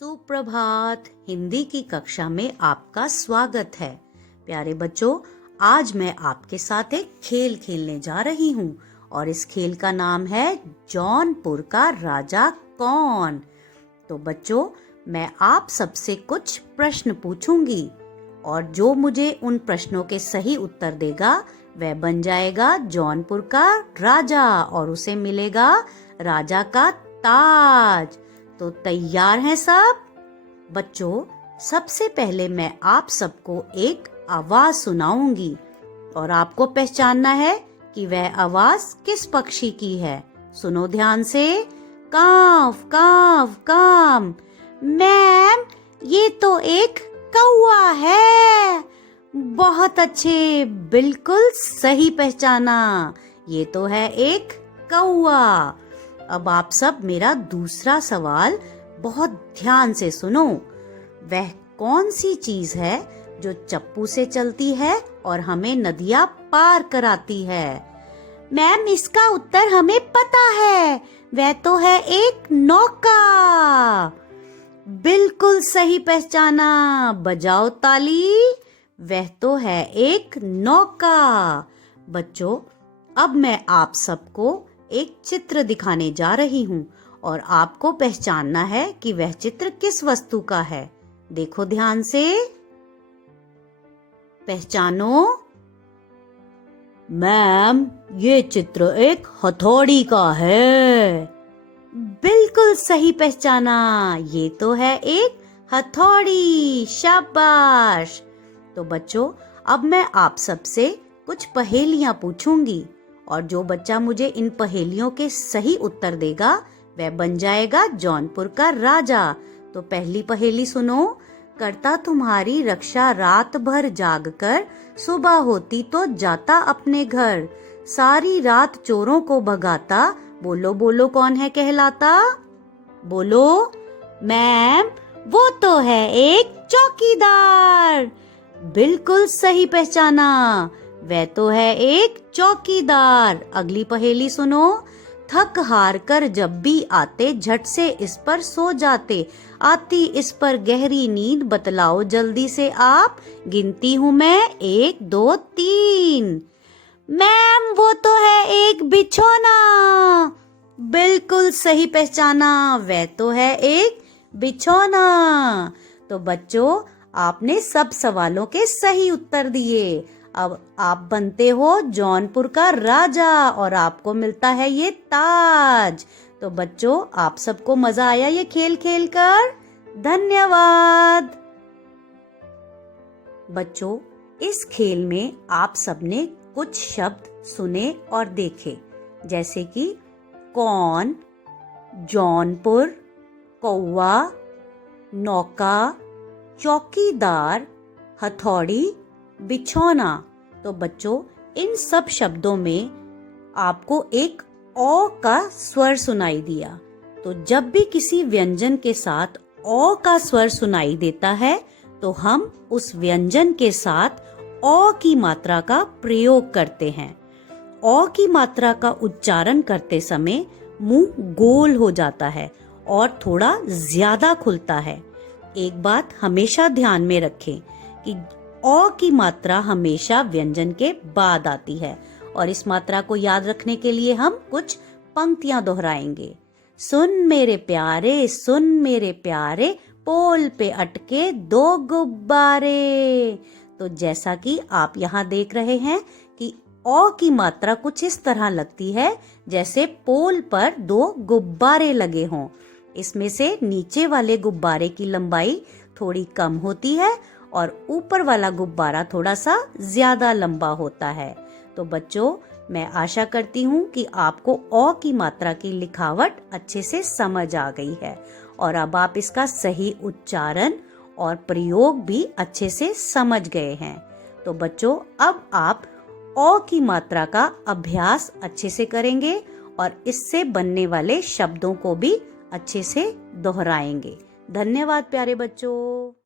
सुप्रभात। हिंदी की कक्षा में आपका स्वागत है। प्यारे बच्चों, आज मैं आपके साथ एक खेल खेलने जा रही हूँ और इस खेल का नाम है जौनपुर का राजा कौन। तो बच्चों, मैं आप सबसे कुछ प्रश्न पूछूंगी और जो मुझे उन प्रश्नों के सही उत्तर देगा वह बन जाएगा जौनपुर का राजा और उसे मिलेगा राजा का ताज। तो तैयार हैं सब? बच्चों, सबसे पहले मैं आप सबको एक आवाज सुनाऊंगी और आपको पहचानना है कि वह आवाज किस पक्षी की है। सुनो ध्यान से। काव काव काम। मैम, ये तो एक कौवा है। बहुत अच्छे, बिल्कुल सही पहचाना। ये तो है एक कौवा। अब आप सब मेरा दूसरा सवाल बहुत ध्यान से सुनो। वह कौन सी चीज है जो चप्पू से चलती है और हमें नदियां पार कराती है? मैम, इसका उत्तर हमें पता है। वह तो है एक नौका। बिल्कुल सही पहचाना। बजाओ ताली। वह तो है एक नौका। बच्चों, अब मैं आप सबको एक चित्र दिखाने जा रही हूँ और आपको पहचानना है कि वह चित्र किस वस्तु का है। देखो ध्यान से। पहचानो। मैम, ये चित्र एक हथौड़ी का है। बिल्कुल सही पहचाना। ये तो है एक हथौड़ी। शाबाश। तो बच्चों, अब मैं आप सबसे कुछ पहेलियां पूछूंगी और जो बच्चा मुझे इन पहेलियों के सही उत्तर देगा वह बन जाएगा जौनपुर का राजा। तो पहली पहेली सुनो। करता तुम्हारी रक्षा रात भर जागकर, सुबह होती तो जाता अपने घर, सारी रात चोरों को भगाता, बोलो बोलो कौन है कहलाता? बोलो। मैम, वो तो है एक चौकीदार। बिल्कुल सही पहचाना। वह तो है एक चौकीदार। अगली पहेली सुनो। थक हार कर जब भी आते, झट से इस पर सो जाते, आती इस पर गहरी नींद, बतलाओ जल्दी से आप, गिनती हूँ मैं 1 2 3। मैम, वो तो है एक बिछौना। बिल्कुल सही पहचाना। वह तो है एक बिछौना। तो बच्चों, आपने सब सवालों के सही उत्तर दिए। अब आप बनते हो जौनपुर का राजा और आपको मिलता है ये ताज। तो बच्चों, आप सबको मजा आया ये खेल खेल कर? धन्यवाद। बच्चों, इस खेल में आप सबने कुछ शब्द सुने और देखे, जैसे कि कौन, जौनपुर, कौवा, नौका, चौकीदार, हथौड़ी, बिछौना। तो बच्चों, इन सब शब्दों में आपको एक ओ का स्वर सुनाई दिया। तो जब भी किसी व्यंजन के साथ ओ का स्वर सुनाई देता है तो हम उस व्यंजन के साथ ओ की मात्रा का प्रयोग करते हैं। ओ की मात्रा का उच्चारण करते समय मुंह गोल हो जाता है और थोड़ा ज्यादा खुलता है। एक बात हमेशा ध्यान में रखें कि ओ की मात्रा हमेशा व्यंजन के बाद आती है और इस मात्रा को याद रखने के लिए हम कुछ पंक्तियां दोहराएंगे। सुन मेरे प्यारे, सुन मेरे प्यारे, पोल पे अटके 2 गुब्बारे। तो जैसा कि आप यहाँ देख रहे हैं कि ओ की मात्रा कुछ इस तरह लगती है जैसे पोल पर 2 गुब्बारे लगे हों। इसमें से नीचे वाले गुब्बारे की लंबाई थोड़ी कम होती है और ऊपर वाला गुब्बारा थोड़ा सा ज्यादा लंबा होता है। तो बच्चों, मैं आशा करती हूँ कि आपको ओ की मात्रा की लिखावट अच्छे से समझ आ गई है और अब आप इसका सही उच्चारण और प्रयोग भी अच्छे से समझ गए हैं। तो बच्चों, अब आप ओ की मात्रा का अभ्यास अच्छे से करेंगे और इससे बनने वाले शब्दों को भी अच्छे से दोहराएंगे। धन्यवाद प्यारे बच्चों।